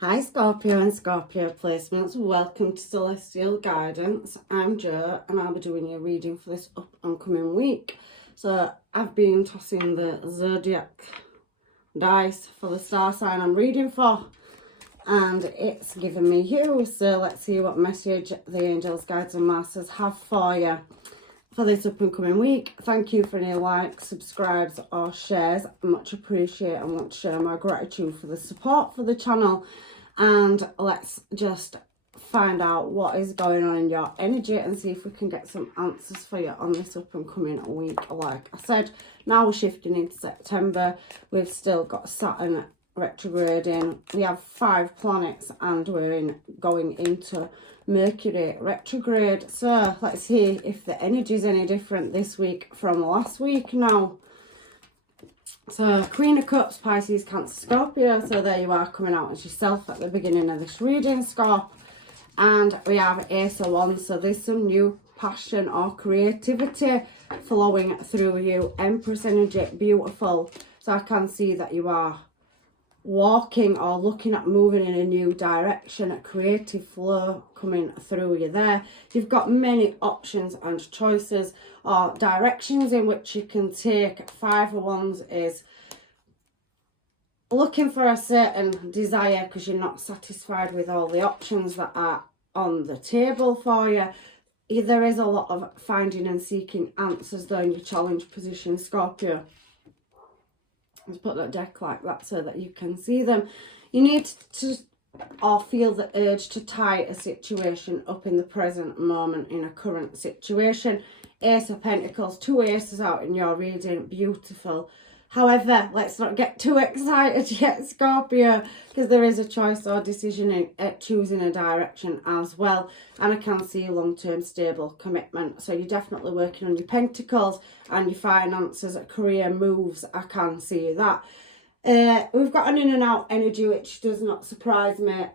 Hi Scorpio and Scorpio placements, welcome to Celestial Guidance. I'm Jo and I'll be doing your reading for this up and coming week. So I've been tossing the zodiac dice for the star sign I'm reading for and it's given me you. So let's see what message the angels, guides and masters have for you for this up and coming week. Thank you for any likes, subscribes or shares. I much appreciate and want to share my gratitude for the support for the channel. And let's just find out what is going on in your energy and see if we can get some answers for you on this up and coming week. Like I said, now we're shifting into September. We've still got Saturn retrograding. We have 5 planets and we're going into Mercury retrograde. So let's see if the energy is any different this week from last week now. So Queen of Cups, Pisces, Cancer, Scorpio. So there you are, coming out as yourself at the beginning of this reading, Scorp. And we have Ace of Wands. So there's some new passion or creativity flowing through you. Empress energy, beautiful. So I can see that you are walking or looking at moving in a new direction, a creative flow coming through you there. You've got many options and choices or directions in which you can take. 5 of Wands is looking for a certain desire because you're not satisfied with all the options that are on the table for you. There is a lot of finding and seeking answers though in your challenge position, Scorpio. Let's put that deck like that so that you can see them. You need to or feel the urge to tie a situation up in the present moment in a current situation. Ace of Pentacles, 2 aces out in your reading, beautiful. However, let's not get too excited yet, Scorpio, because there is a choice or decision in choosing a direction as well. And I can see long-term stable commitment. So you're definitely working on your pentacles and your finances, career moves. I can see that. We've got an in and out energy, which does not surprise me.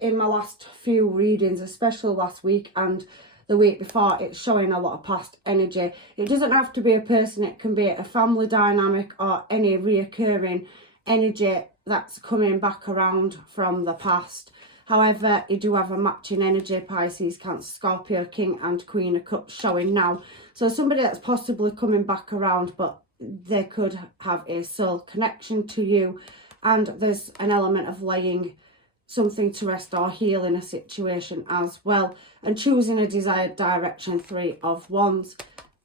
In my last few readings, especially last week and the week before, it's showing a lot of past energy. It doesn't have to be a person, it can be a family dynamic or any reoccurring energy that's coming back around from the past. However, you do have a matching energy, Pisces, Cancer, Scorpio, King and Queen of Cups showing now. So somebody that's possibly coming back around, but they could have a soul connection to you. And there's an element of laying something to rest or healing a situation as well, and choosing a desired direction. 3 of Wands,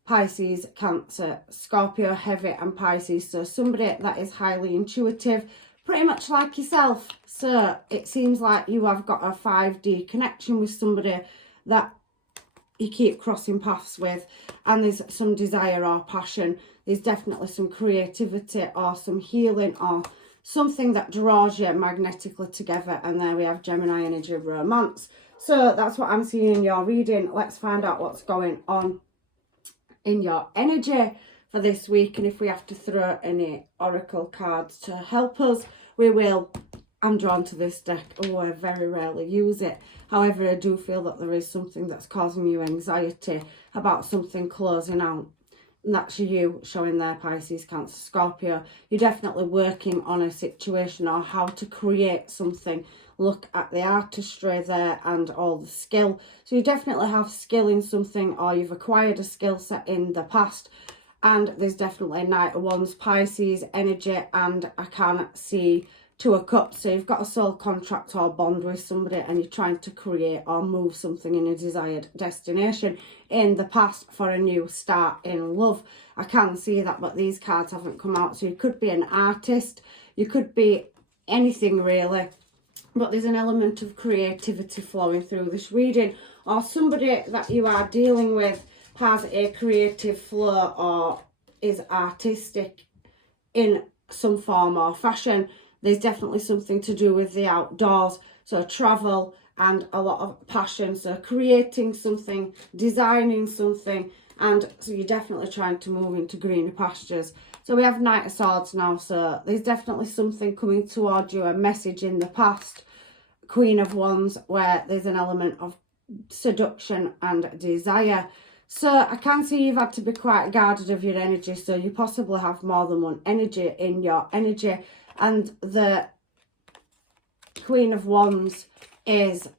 Pisces, Cancer, Scorpio, heavy and Pisces. So somebody that is highly intuitive, pretty much like yourself. So it seems like you have got a 5D connection with somebody that you keep crossing paths with, and there's some desire or passion. There's definitely some creativity or some healing or something that draws you magnetically together. And there we have Gemini energy, romance. So that's what I'm seeing in your reading. Let's find out what's going on in your energy for this week, and if we have to throw any oracle cards to help us, we will. I'm drawn to this deck. Oh, I very rarely use it. However, I do feel that there is something that's causing you anxiety about something closing out. And that's you showing there, Pisces, Cancer, Scorpio. You're definitely working on a situation or how to create something. Look at the artistry there and all the skill. So you definitely have skill in something, or you've acquired a skill set in the past. And there's definitely a Knight of Wands, Pisces energy, and I can see 2 of Cups. So you've got a soul contract or bond with somebody and you're trying to create or move something in a desired destination in the past for a new start in love. I can see that, but these cards haven't come out. So you could be an artist, you could be anything really, but there's an element of creativity flowing through this reading, or somebody that you are dealing with has a creative flow or is artistic in some form or fashion. There's definitely something to do with the outdoors, so travel and a lot of passion. So creating something, designing something, and so you're definitely trying to move into greener pastures. So we have Knight of Swords now, so there's definitely something coming towards you, a message in the past. Queen of Wands, where there's an element of seduction and desire. So I can see you've had to be quite guarded of your energy, so you possibly have more than one energy in your energy. And the Queen of Wands is,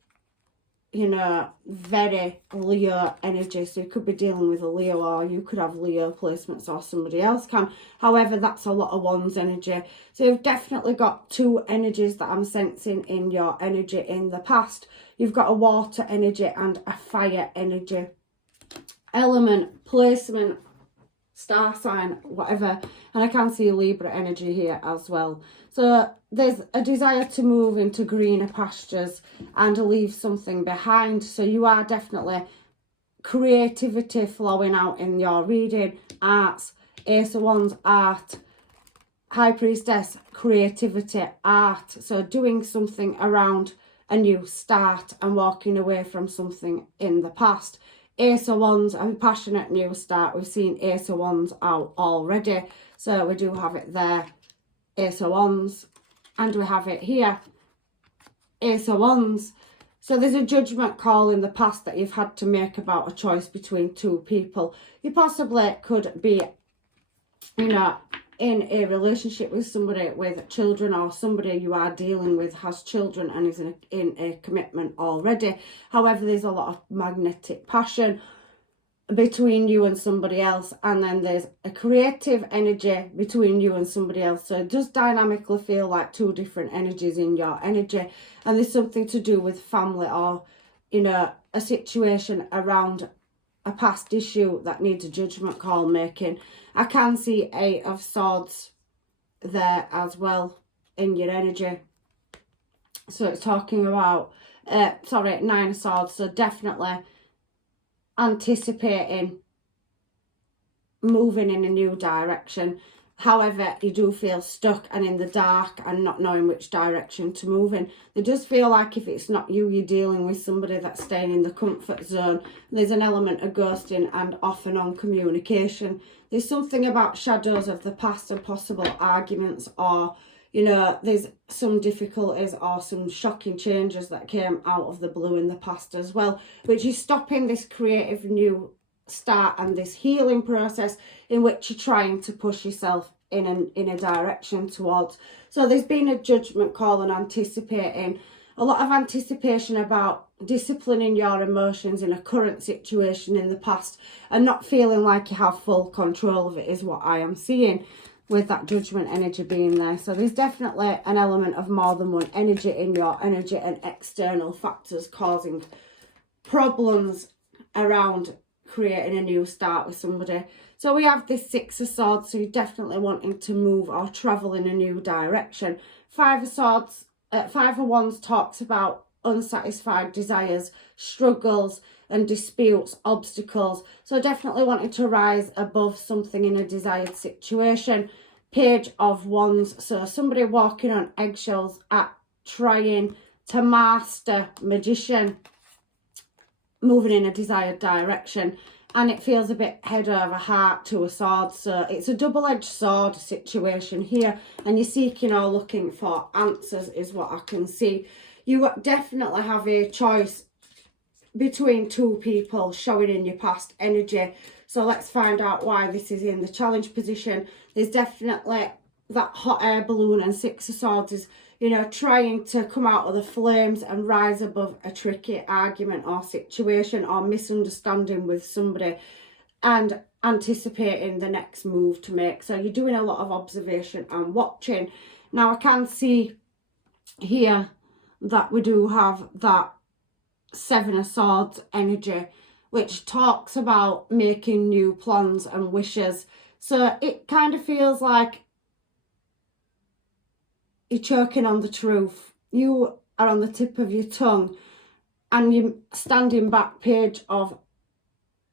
you know, very Leo energy. So you could be dealing with a Leo, or you could have Leo placements, or somebody else can. However, that's a lot of Wands energy. So you've definitely got two energies that I'm sensing in your energy in the past. You've got a water energy and a fire energy. Element, placement, star sign, whatever. And I can see Libra energy here as well. So there's a desire to move into greener pastures and leave something behind. So you are definitely creativity flowing out in your reading. Arts, Ace of Wands, art. High Priestess, creativity, art. So doing something around a new start and walking away from something in the past. Ace of Wands, a passionate new start. We've seen Ace of Wands out already. So we do have it there. Ace of Wands. And we have it here. Ace of Wands. So there's a judgment call in the past that you've had to make about a choice between two people. You possibly could be, you know, in a relationship with somebody with children, or somebody you are dealing with has children and is in a commitment already. However, there's a lot of magnetic passion between you and somebody else, and then there's a creative energy between you and somebody else. So it does dynamically feel like two different energies in your energy, and there's something to do with family, or, you know, a situation around a past issue that needs a judgment call making. I can see Eight of Swords there as well in your energy. So it's talking about, Nine of Swords. So definitely anticipating moving in a new direction. However, you do feel stuck and in the dark and not knowing which direction to move in. It does feel like if it's not you, you're dealing with somebody that's staying in the comfort zone. There's an element of ghosting and off and on communication. There's something about shadows of the past and possible arguments, or, you know, there's some difficulties or some shocking changes that came out of the blue in the past as well, which is stopping this creative new start and this healing process in which you're trying to push yourself in a direction towards. So there's been a judgment call and anticipating, a lot of anticipation about disciplining your emotions in a current situation in the past and not feeling like you have full control of it is what I am seeing with that judgment energy being there. So there's definitely an element of more than one energy in your energy, and external factors causing problems around creating a new start with somebody. So we have this Six of Swords, so you're definitely wanting to move or travel in a new direction. Five of Swords, Five of Wands talks about unsatisfied desires, struggles and disputes, obstacles. So definitely wanting to rise above something in a desired situation. Page of Wands, so somebody walking on eggshells at trying to master, Magician, moving in a desired direction, and it feels a bit head over heart, Two of Swords. So it's a double-edged sword situation here, and you're seeking or looking for answers is what I can see. You definitely have a choice between two people showing in your past energy. So let's find out why this is in the challenge position. There's definitely that hot air balloon, and Six of Swords is, you know, trying to come out of the flames and rise above a tricky argument or situation or misunderstanding with somebody and anticipating the next move to make. So you're doing a lot of observation and watching. Now I can see here that we do have that Seven of Swords energy, which talks about making new plans and wishes. So it kind of feels like you're choking on the truth. You are on the tip of your tongue and you're standing back, Page of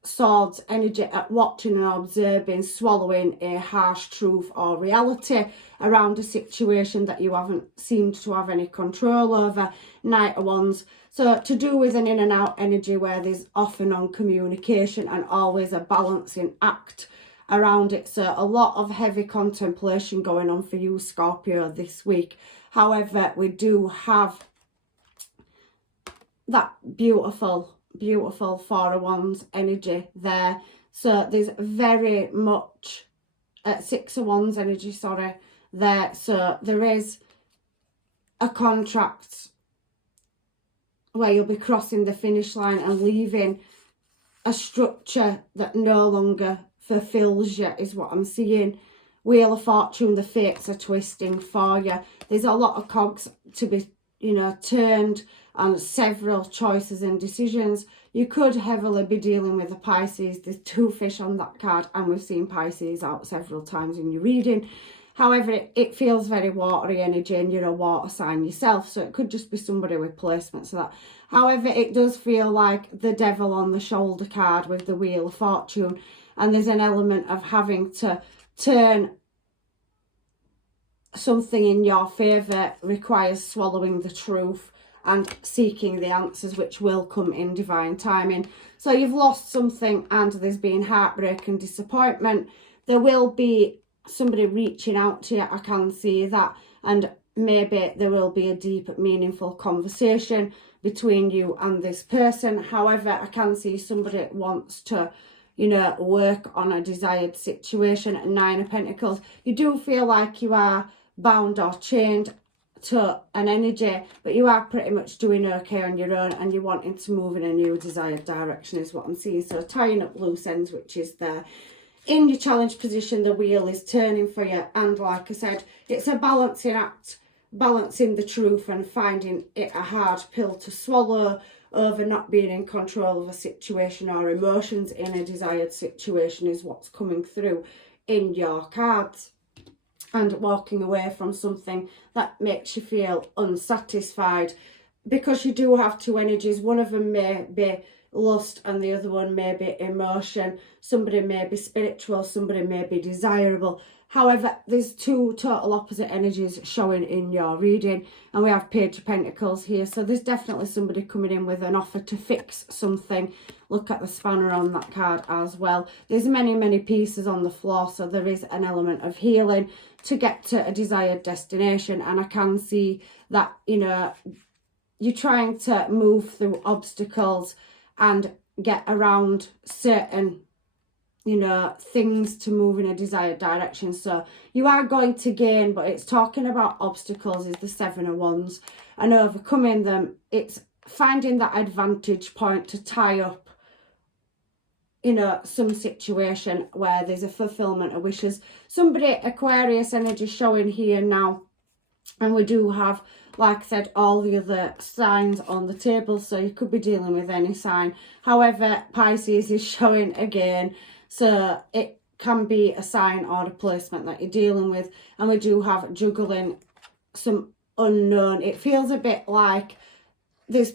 Swords energy, at watching and observing, swallowing a harsh truth or reality around a situation that you haven't seemed to have any control over. Knight of Wands, so to do with an in and out energy where there's off and on communication and always a balancing act around it. So a lot of heavy contemplation going on for you, Scorpio, this week. However, we do have that beautiful Four of Wands energy there. So there's very much Six of Wands energy, sorry, there. So there is a contract where you'll be crossing the finish line and leaving a structure that no longer fulfills you, is what I'm seeing. Wheel of Fortune, the fates are twisting for you. There's a lot of cogs to be, you know, turned on several choices and decisions. You could heavily be dealing with a Pisces. There's 2 fish on that card, and we've seen Pisces out several times in your reading. However, it feels very watery energy, and you're a water sign yourself, so it could just be somebody with placements of that. However, it does feel like the devil on the shoulder card with the Wheel of Fortune, and there's an element of having to turn something in your favour requires swallowing the truth and seeking the answers, which will come in divine timing. So you've lost something and there's been heartbreak and disappointment. There will be somebody reaching out to you, I can see that, and maybe there will be a deep, meaningful conversation between you and this person. However, I can see somebody wants to, you know, work on a desired situation. 9 of Pentacles, you do feel like you are bound or chained to an energy, but you are pretty much doing okay on your own, and you're wanting to move in a new desired direction, is what I'm seeing. So tying up loose ends, which is there. In your challenge position, the wheel is turning for you, and like I said, it's a balancing act, balancing the truth and finding it a hard pill to swallow over not being in control of a situation or emotions in a desired situation, is what's coming through in your cards. And walking away from something that makes you feel unsatisfied, because you do have 2 energies. One of them may be lust and the other one may be emotion. Somebody may be spiritual, somebody may be desirable. However, there's 2 total opposite energies showing in your reading, and we have Page of Pentacles here. So there's definitely somebody coming in with an offer to fix something. Look at the spanner on that card as well. There's many pieces on the floor, so there is an element of healing to get to a desired destination. And I can see that, you know, you're trying to move through obstacles and get around certain, you know, things to move in a desired direction. So you are going to gain, but it's talking about obstacles is the 7 of Wands, and overcoming them. It's finding that advantage point to tie up, you know, some situation where there's a fulfillment of wishes. Somebody, Aquarius energy showing here now, and we do have, like I said, all the other signs on the table, so you could be dealing with any sign. However, Pisces is showing again, so it can be a sign or a placement that you're dealing with. And we do have juggling some unknown. It feels a bit like there's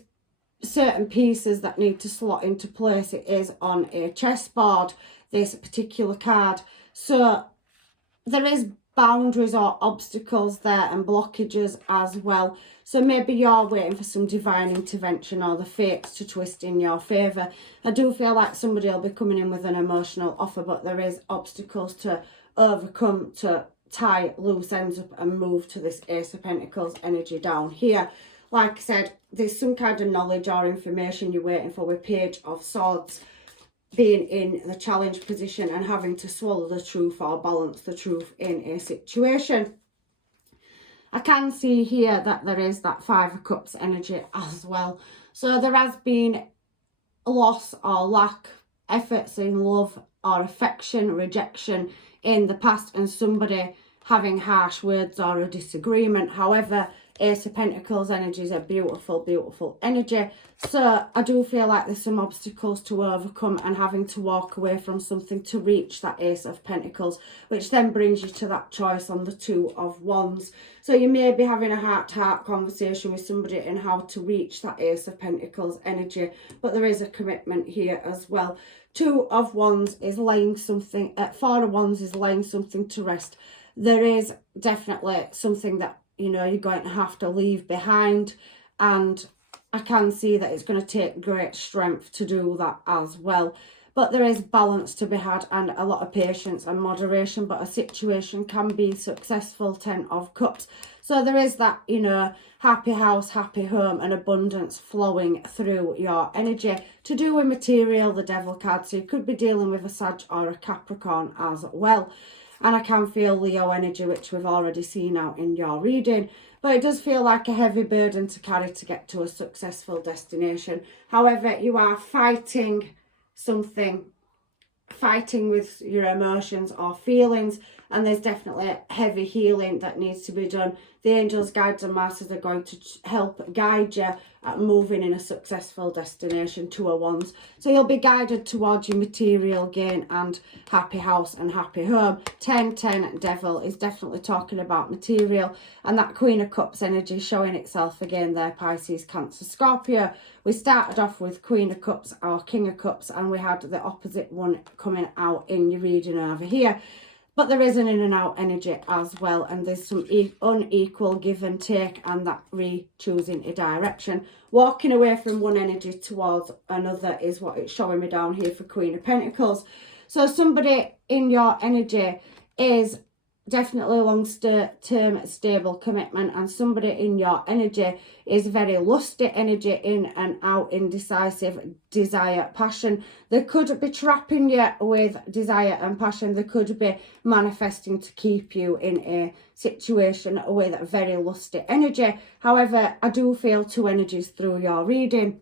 certain pieces that need to slot into place. It is on a chessboard, this particular card. So there is boundaries or obstacles there and blockages as well. So maybe you're waiting for some divine intervention or the fates to twist in your favour. I do feel like somebody will be coming in with an emotional offer, but there is obstacles to overcome to tie loose ends up and move to this Ace of Pentacles energy down here. Like I said, there's some kind of knowledge or information you're waiting for with Page of Swords being in the challenge position and having to swallow the truth or balance the truth in a situation. I can see here that there is that 5 of Cups energy as well. So there has been loss or lack, efforts in love or affection, rejection in the past, and somebody having harsh words or a disagreement. However, Ace of Pentacles energy is a beautiful energy. So I do feel like there's some obstacles to overcome and having to walk away from something to reach that Ace of Pentacles, which then brings you to that choice on the 2 of Wands. So you may be having a heart-to-heart conversation with somebody in how to reach that Ace of Pentacles energy, but there is a commitment here as well. 2 of Wands is laying something, 4 of Wands is laying something to rest. There is definitely something that, you know, you're going to have to leave behind, and I can see that it's going to take great strength to do that as well. But there is balance to be had and a lot of patience and moderation, but a situation can be successful. 10 of Cups. So there is that, you know, happy house, happy home and abundance flowing through your energy. To do with material, the Devil card, so you could be dealing with a Sag or a Capricorn as well. And I can feel Leo energy, which we've already seen out in your reading. but it does feel like a heavy burden to carry to get to a successful destination. However, you are fighting something, fighting with your emotions or feelings, and there's definitely heavy healing that needs to be done. The angels, guides and masters are going to help guide you at moving in a successful destination to a ones. So you'll be guided towards your material gain and happy house and happy home. 10-10 devil is definitely talking about material, and that Queen of Cups energy showing itself again there, Pisces, Cancer, Scorpio. We started off with Queen of Cups or King of Cups, and we had the opposite one coming out in your reading over here. But there is an in and out energy as well, and there's some unequal give and take, and that re-choosing a direction. Walking away from one energy towards another is what it's showing me down here for Queen of Pentacles. So somebody in your energy is definitely long-term stable commitment, and somebody in your energy is very lusty energy, in and out, indecisive, desire, passion. They could be trapping you with desire and passion. They could be manifesting to keep you in a situation with very lusty energy. However, I do feel two energies through your reading,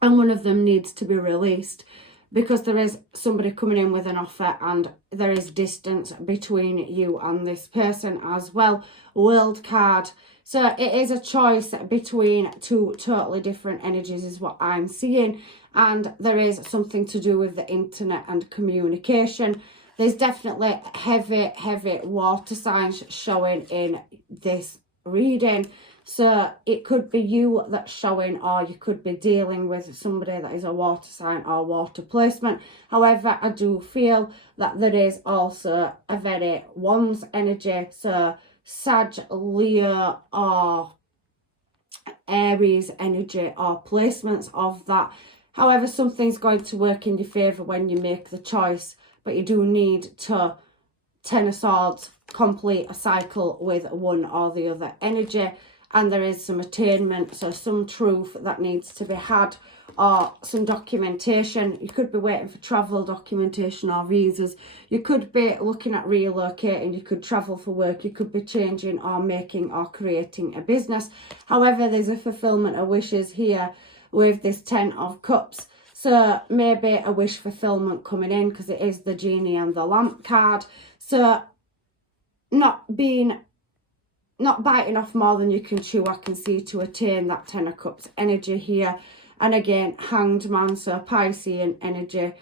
and one of them needs to be released, because there is somebody coming in with an offer, and there is distance between you and this person as well. World card. So it is a choice between two totally different energies is what I'm seeing. And there is something to do with the internet and communication. There's definitely heavy water signs showing in this reading. So it could be you that's showing, or you could be dealing with somebody that is a water sign or water placement. However, I do feel that there is also a very wands energy. So Sag, Leo or Aries energy or placements of that. However, something's going to work in your favour when you make the choice, but you do need to, Ten of Swords, complete a cycle with one or the other energy. And there is some attainment, so some truth that needs to be had, or some documentation. You could be waiting for travel documentation or visas. You could be looking at relocating. You could travel for work. You could be changing or making or creating a business. However, there's a fulfillment of wishes here with this 10 of Cups. So maybe a wish fulfillment coming in, because it is the genie and the lamp card. So not biting off more than you can chew, I can see, to attain that 10 of Cups energy here. And again, Hanged Man, so Piscean energy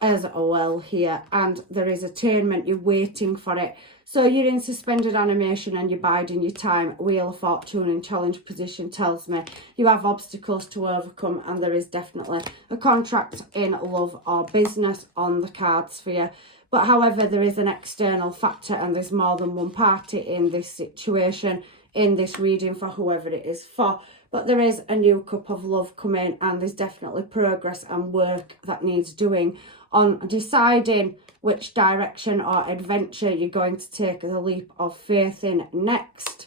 as well here. And there is attainment, you're waiting for it. So you're in suspended animation and you're biding your time. Wheel of Fortune in challenge position tells me you have obstacles to overcome, and there is definitely a contract in love or business on the cards for you. But however, there is an external factor, and there's more than one party in this situation, in this reading, for whoever it is for. But there is a new cup of love coming, and there's definitely progress and work that needs doing on deciding which direction or adventure you're going to take the leap of faith in next.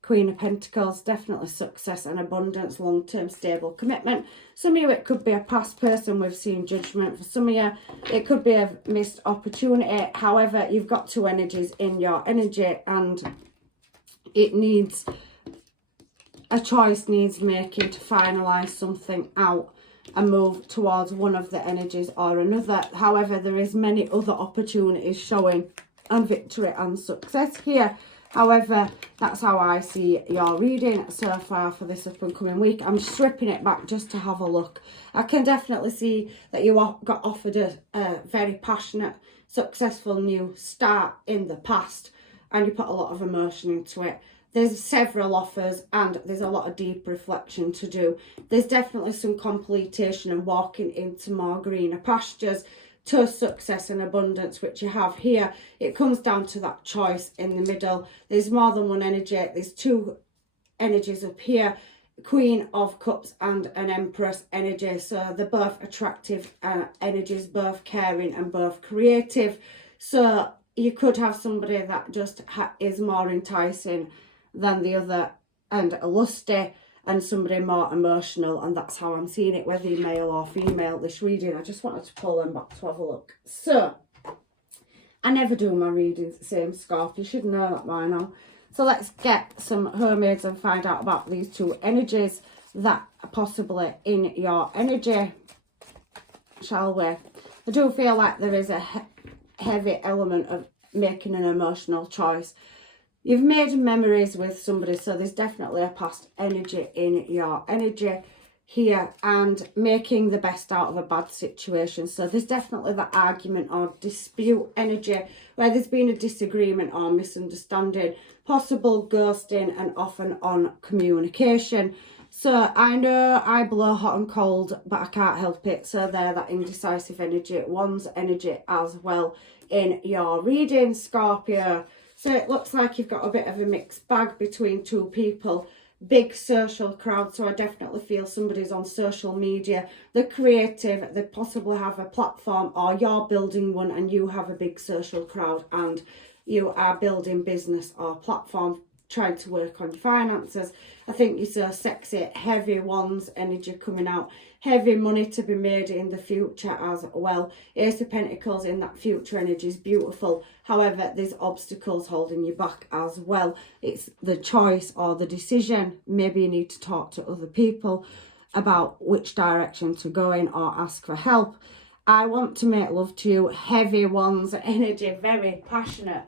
Queen of Pentacles, definitely success and abundance, long-term stable commitment. Some of you, it could be a past person we've seen judgment. For some of you, it could be a missed opportunity. However, you've got two energies in your energy, and it needs, a choice needs making to finalise something out and move towards one of the energies or another. However, there is many other opportunities showing, and victory and success here. However, that's how I see your reading so far for this up and coming week. I'm stripping it back just to have a look. I can definitely see that you got offered a very passionate, successful new start in the past, and you put a lot of emotion into it. There's several offers, and there's a lot of deep reflection to do. There's definitely some completion and walking into more greener pastures to success and abundance, which you have here. It comes down to that choice in the middle. There's more than one energy. There's two energies up here, Queen of Cups and an Empress energy. So they're both attractive energies, both caring and both creative. So you could have somebody that just is more enticing than the other and lusty, and somebody more emotional, and that's how I'm seeing it, whether you're male or female, this reading. I just wanted to pull them back to have a look. So, I never do my readings the same, Scorpio. You should know that by now. So let's get some homemades and find out about these two energies that are possibly in your energy, shall we? I do feel like there is a heavy element of making an emotional choice. You've made memories with somebody, so there's definitely a past energy in your energy here, and making the best out of a bad situation. So there's definitely that argument or dispute energy where there's been a disagreement or misunderstanding, possible ghosting, and often on communication. So I know I blow hot and cold, but I can't help it. So they're that indecisive energy, one's energy as well in your reading, Scorpio. So it looks like you've got a bit of a mixed bag between two people. Big social crowd, so I definitely feel somebody's on social media. They're creative, they possibly have a platform, or you're building one and you have a big social crowd and you are building business or platform, trying to work on your finances. I think you're so sexy, heavy ones energy coming out, heavy money to be made in the future as well. Ace of Pentacles in that future energy is beautiful. However, there's obstacles holding you back as well. It's the choice or the decision. Maybe you need to talk to other people about which direction to go in or ask for help. I want to make love to you, heavy ones energy, very passionate,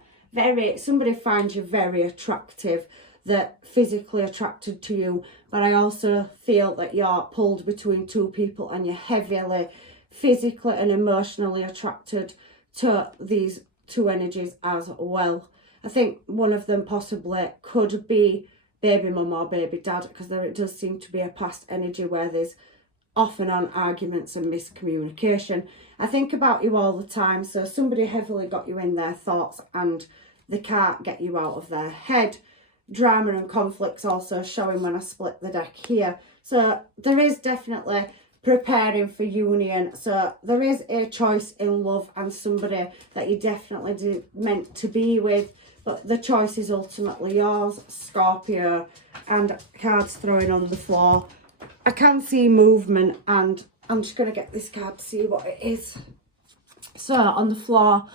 somebody finds you very attractive, that physically attracted to you, but I also feel that you're pulled between two people and you're heavily physically and emotionally attracted to these two energies as well. I think one of them possibly could be baby mum or baby dad, because there it does seem to be a past energy where there's often on arguments and miscommunication. I think about you all the time, so somebody heavily got you in their thoughts and they can't get you out of their head. Drama and conflicts also showing when I split the deck here. So there is definitely preparing for union. So there is a choice in love and somebody that you definitely meant to be with, but the choice is ultimately yours, Scorpio. And cards throwing on the floor. I can see movement, and I'm just going to get this card to see what it is. So on the floor,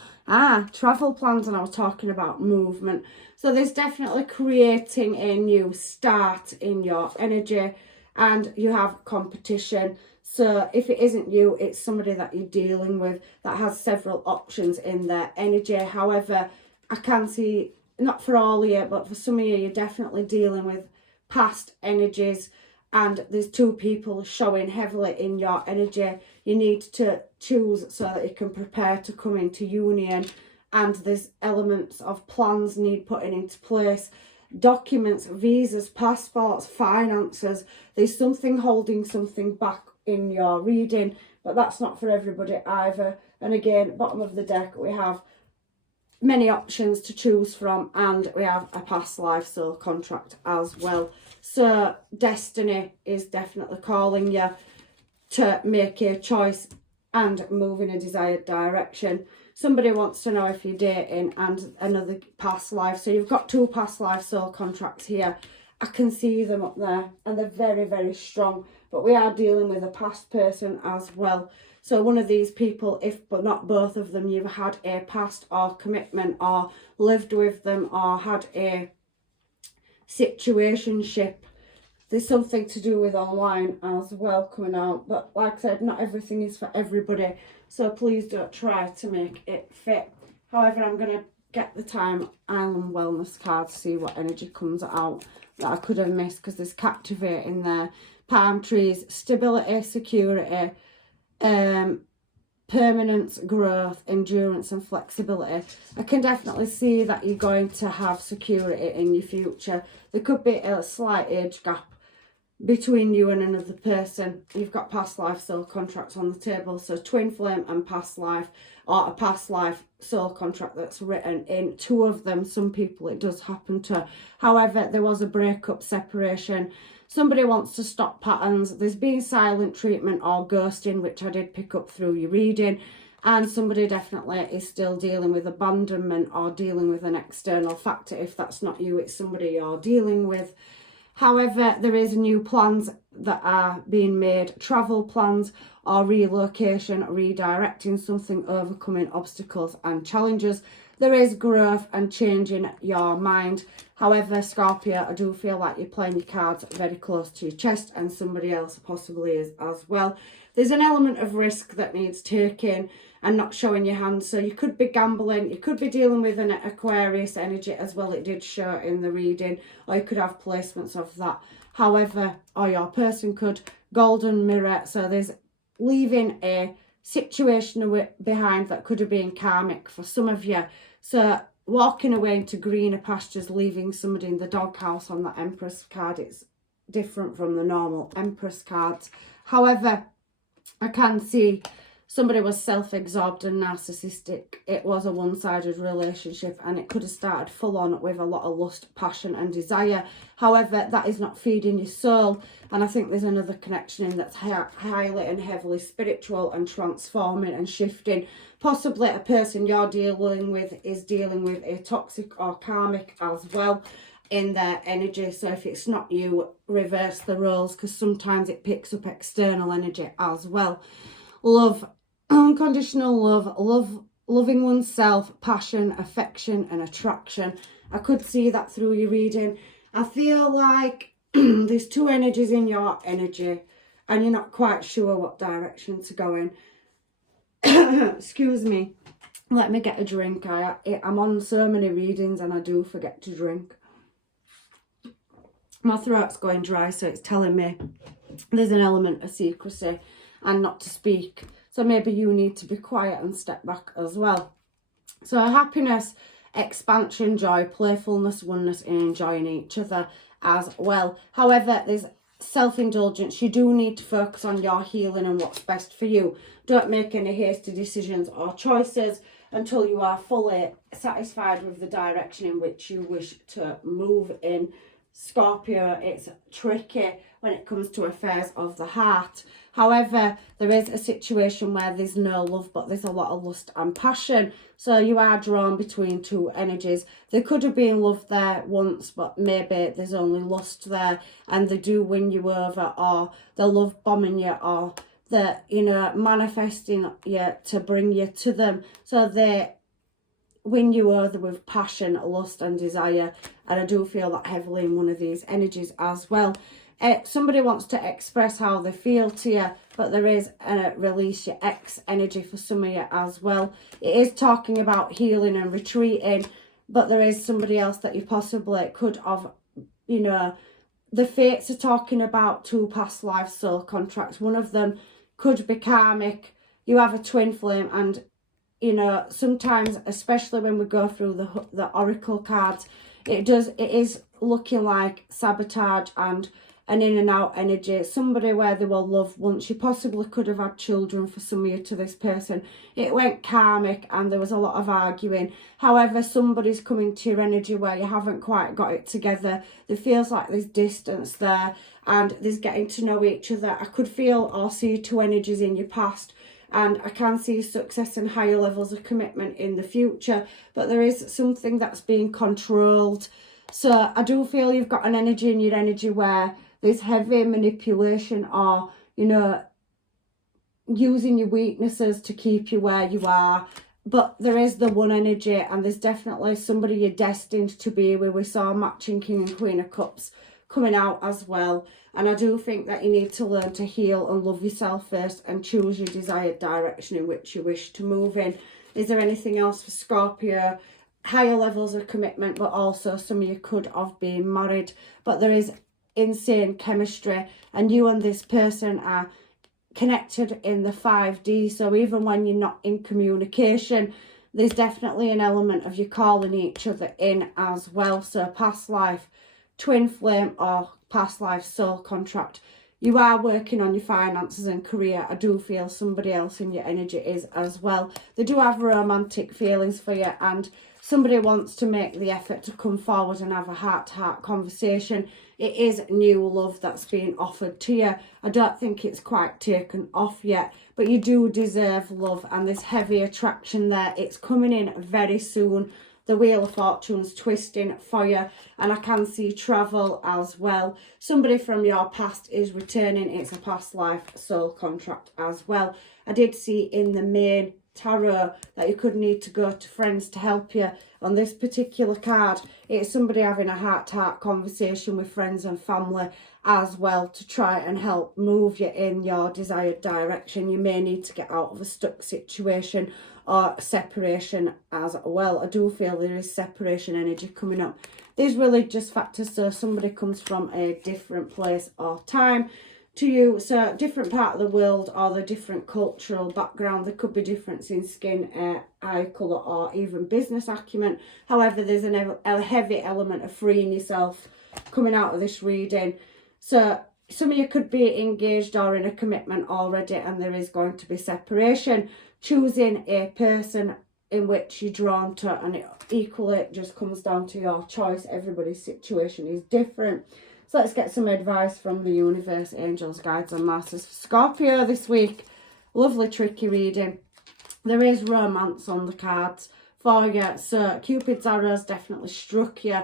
travel plans, and I was talking about movement. So there's definitely creating a new start in your energy, and you have competition. So if it isn't you, it's somebody that you're dealing with that has several options in their energy. However, I can see, not for all of you, but for some of you, you're definitely dealing with past energies, and there's two people showing heavily in your energy. You need to choose so that you can prepare to come into union, and there's elements of plans need putting into place, documents, visas, passports, finances. There's something holding something back in your reading, but that's not for everybody either. And again, bottom of the deck, we have many options to choose from, and we have a past life soul contract as well. So destiny is definitely calling you to make a choice and move in a desired direction. Somebody wants to know if you're dating and another past life. So you've got two past life soul contracts here. I can see them up there and they're very, very strong. But we are dealing with a past person as well. So one of these people, if but not both of them, you've had a past or commitment or lived with them or had a situationship. There's something to do with online as well coming out. But like I said, not everything is for everybody. So please don't try to make it fit. However, I'm going to get the Time Island Wellness card to see what energy comes out that I could have missed, because there's captivating there. Palm trees, stability, security, permanence, growth, endurance and flexibility. I can definitely see that you're going to have security in your future. There could be a slight age gap between you and another person. You've got past life soul contracts on the table, so twin flame and past life, or a past life soul contract that's written in two of them. Some people it does happen to. However, there was a breakup, separation. Somebody wants to stop patterns. There's been silent treatment or ghosting, which I did pick up through your reading. And somebody definitely is still dealing with abandonment or dealing with an external factor. If that's not you, it's somebody you're dealing with. However, there is new plans that are being made, travel plans or relocation, redirecting something, overcoming obstacles and challenges. there is growth and changing your mind. However, Scorpio, I do feel like you're playing your cards very close to your chest, and somebody else possibly is as well. There's an element of risk that needs taking and not showing your hand. So you could be gambling, you could be dealing with an Aquarius energy as well. It did show in the reading, or you could have placements of that. However, or your person could golden mirror. So there's leaving a situation behind that could have been karmic for some of you. So walking away into greener pastures, leaving somebody in the doghouse on that Empress card, it's different from the normal Empress cards. However, I can see somebody was self-absorbed and narcissistic. It was a one-sided relationship, and it could have started full on with a lot of lust, passion and desire. However, that is not feeding your soul, and I think there's another connection in that's highly and heavily spiritual and transforming and shifting. Possibly a person you're dealing with is dealing with a toxic or karmic as well in their energy. So if it's not you, reverse the roles, because sometimes it picks up external energy as well. Love, unconditional love, loving oneself, passion, affection and attraction. I could see that through your reading. I feel like there's two energies in your energy and you're not quite sure what direction to go in. Excuse me, let me get a drink. I'm on so many readings and I do forget to drink. My throat's going dry, so it's telling me there's an element of secrecy and not to speak. So maybe you need to be quiet and step back as well. So happiness, expansion, joy, playfulness, oneness and enjoying each other as well. However, there's self-indulgence. You do need to focus on your healing and what's best for you. Don't make any hasty decisions or choices until you are fully satisfied with the direction in which you wish to move in. Scorpio, it's tricky when it comes to affairs of the heart. However, there is a situation where there's no love, but there's a lot of lust and passion. So you are drawn between two energies. There could have been love there once, but maybe there's only lust there, and they do win you over, or they love bombing you, or they're, manifesting you to bring you to them. So they win you over with passion, lust and desire, and I do feel that heavily in one of these energies as well. Somebody wants to express how they feel to you, but there is a release your ex energy for some of you as well. It is talking about healing and retreating, but there is somebody else that you possibly could have, the fates are talking about two past life soul contracts. One of them could be karmic. You have a twin flame, and sometimes, especially when we go through the oracle cards, it is looking like sabotage and an in and out energy. Somebody where they were loved once. You possibly could have had children for some of you to this person. It went karmic and there was a lot of arguing. However, somebody's coming to your energy where you haven't quite got it together. There feels like there's distance there and there's getting to know each other. I could feel or see two energies in your past, and I can see success and higher levels of commitment in the future, but there is something that's being controlled. So I do feel you've got an energy in your energy where there's heavy manipulation, or, using your weaknesses to keep you where you are. But there is the one energy, and there's definitely somebody you're destined to be with. We saw matching King and Queen of Cups coming out as well. And I do think that you need to learn to heal and love yourself first and choose your desired direction in which you wish to move in. Is there anything else for Scorpio? Higher levels of commitment, but also some of you could have been married. But there is insane chemistry, and you and this person are connected in the 5D. So even when you're not in communication, there's definitely an element of you calling each other in as well. So past life twin flame or past life soul contract. You are working on your finances and career. I do feel somebody else in your energy is as well. They do have romantic feelings for you, and somebody wants to make the effort to come forward and have a heart-to-heart conversation. It is new love that's being offered to you. I don't think it's quite taken off yet, but you do deserve love, and this heavy attraction there, it's coming in very soon. The Wheel of Fortune's twisting for you, and I can see travel as well. Somebody from your past is returning. It's a past life soul contract as well. I did see in the main tarot that you could need to go to friends to help you. On this particular card, it's somebody having a heart-to-heart conversation with friends and family as well to try and help move you in your desired direction. You may need to get out of a stuck situation or separation as well. I do feel there is separation energy coming up. These religious factors, so somebody comes from a different place or time to you, so different part of the world or the different cultural background. There could be difference in skin, eye colour, or even business acumen. However, there's a heavy element of freeing yourself coming out of this reading. So some of you could be engaged or in a commitment already, and there is going to be separation. Choosing a person in which you're drawn to, and it equally just comes down to your choice. Everybody's situation is different. So let's get some advice from the universe, angels, guides and masters. Scorpio this week, lovely tricky reading. There is romance on the cards for you. So Cupid's arrows definitely struck you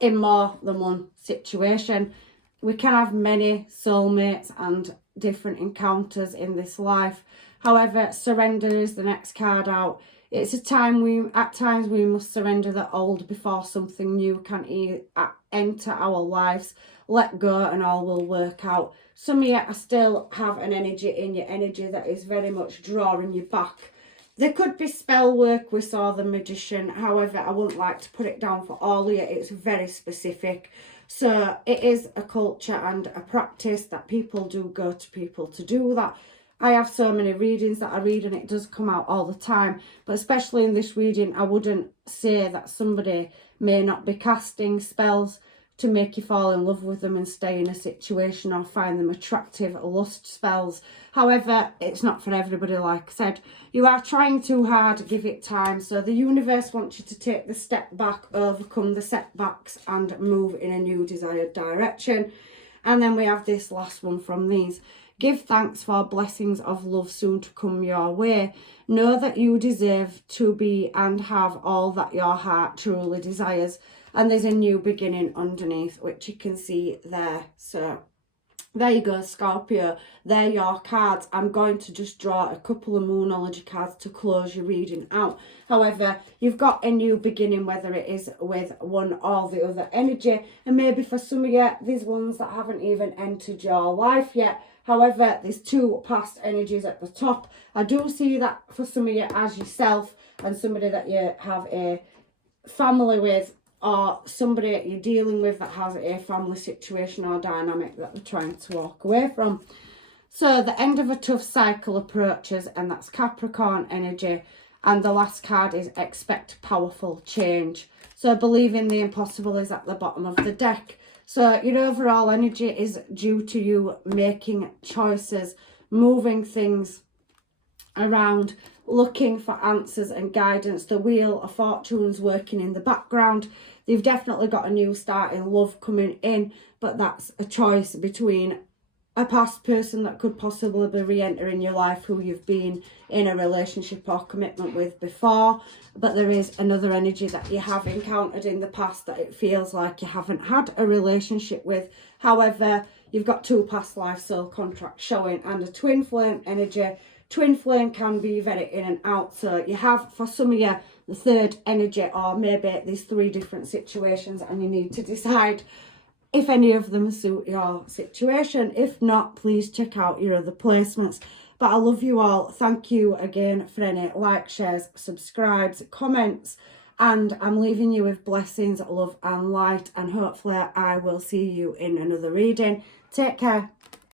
in more than one situation. We can have many soulmates and different encounters in this life. However, surrender is the next card out. It's a time at times we must surrender the old before something new can enter our lives. Let go and all will work out. Some of you still have an energy in your energy that is very much drawing you back. There could be spell work. We saw the magician. However, I wouldn't like to put it down for all of you. It's very specific. So it is a culture and a practice that people do go to people to do that. I have so many readings that I read and it does come out all the time. But especially in this reading, I wouldn't say that somebody may not be casting spells to make you fall in love with them and stay in a situation or find them attractive, lust spells. However, it's not for everybody, like I said. You are trying too hard, give it time. So the universe wants you to take the step back, overcome the setbacks and move in a new desired direction. And then we have this last one from these. Give thanks for blessings of love soon to come your way. Know that you deserve to be and have all that your heart truly desires. And there's a new beginning underneath, which you can see there. So there you go, Scorpio. They're your cards. I'm going to just draw a couple of Moonology cards to close your reading out. However, you've got a new beginning, whether it is with one or the other energy. And maybe for some of you, there's ones that haven't even entered your life yet. However, there's two past energies at the top. I do see that for some of you as yourself and somebody that you have a family with, or somebody that you're dealing with that has a family situation or dynamic that they're trying to walk away from. So the end of a tough cycle approaches, and that's Capricorn energy. And the last card is expect powerful change. So believing the impossible is at the bottom of the deck. So your overall energy is due to you making choices, moving things around, looking for answers and guidance. The wheel of fortune's working in the background. You've definitely got a new start in love coming in, but that's a choice between a past person that could possibly be re-entering your life who you've been in a relationship or commitment with before, but there is another energy that you have encountered in the past that it feels like you haven't had a relationship with. However, you've got two past life soul contracts showing and a twin flame energy. Twin flame can be very in and out, so you have, for some of you, the third energy, or maybe there's three different situations and you need to decide if any of them suit your situation. If not, please check out your other placements. But I love you all. Thank you again for any likes, shares, subscribes, comments. And I'm leaving you with blessings, love and light. And hopefully I will see you in another reading. Take care.